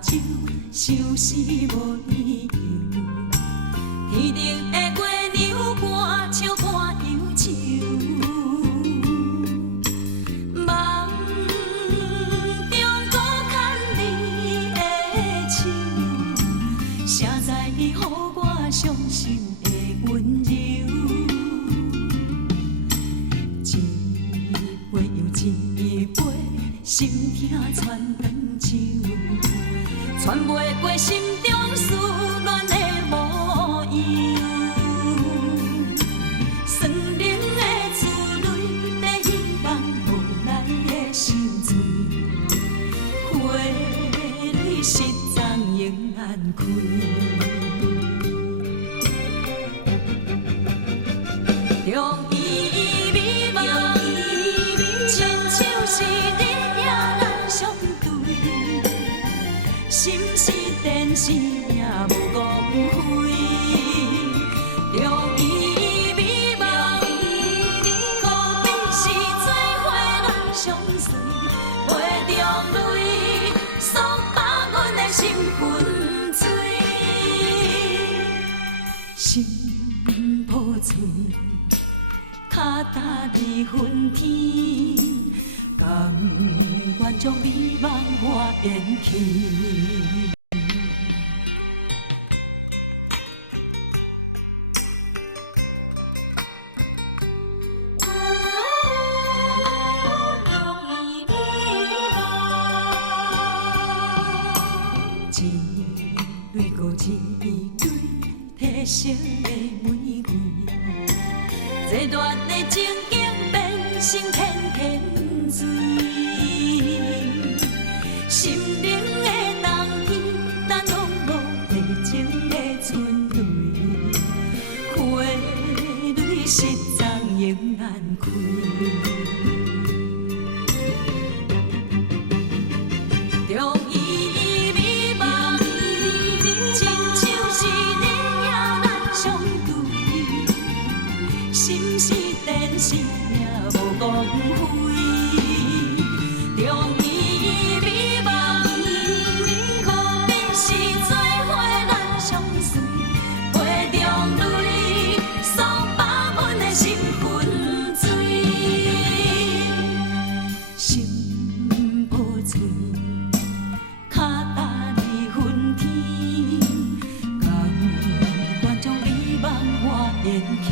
酒，相思无理由。天顶的月娘伴唱伴忧愁，梦中搁牵你的手，谁知伊予我伤心的温柔。一杯又一杯，心痛传长久，传袂过心中思恋的模样。酸冷的珠泪，在希望无奈的心醉，花蕊湿丛永眼开。中意美梦，亲像是日夜难相对，心是电是命无误会。中意美梦，可比是做伙人相随，杯中泪，霜把阮的心痕醉，心破碎。脚踏离恨天，甘愿将美梦我延期。一蕊搁一蕊，褪色的玫瑰。这段的情景变成天天水，心灵的冬天，咱拢无地情的春蕊，花蕊湿丛永眼开。中意美梦，亲像是日夜难相对。心是电是命无误会，中意美梦，可比是做伙人相随，杯中泪，霜把阮的心痕醉，心破碎，脚踏离恨天，甘愿将美梦我延期。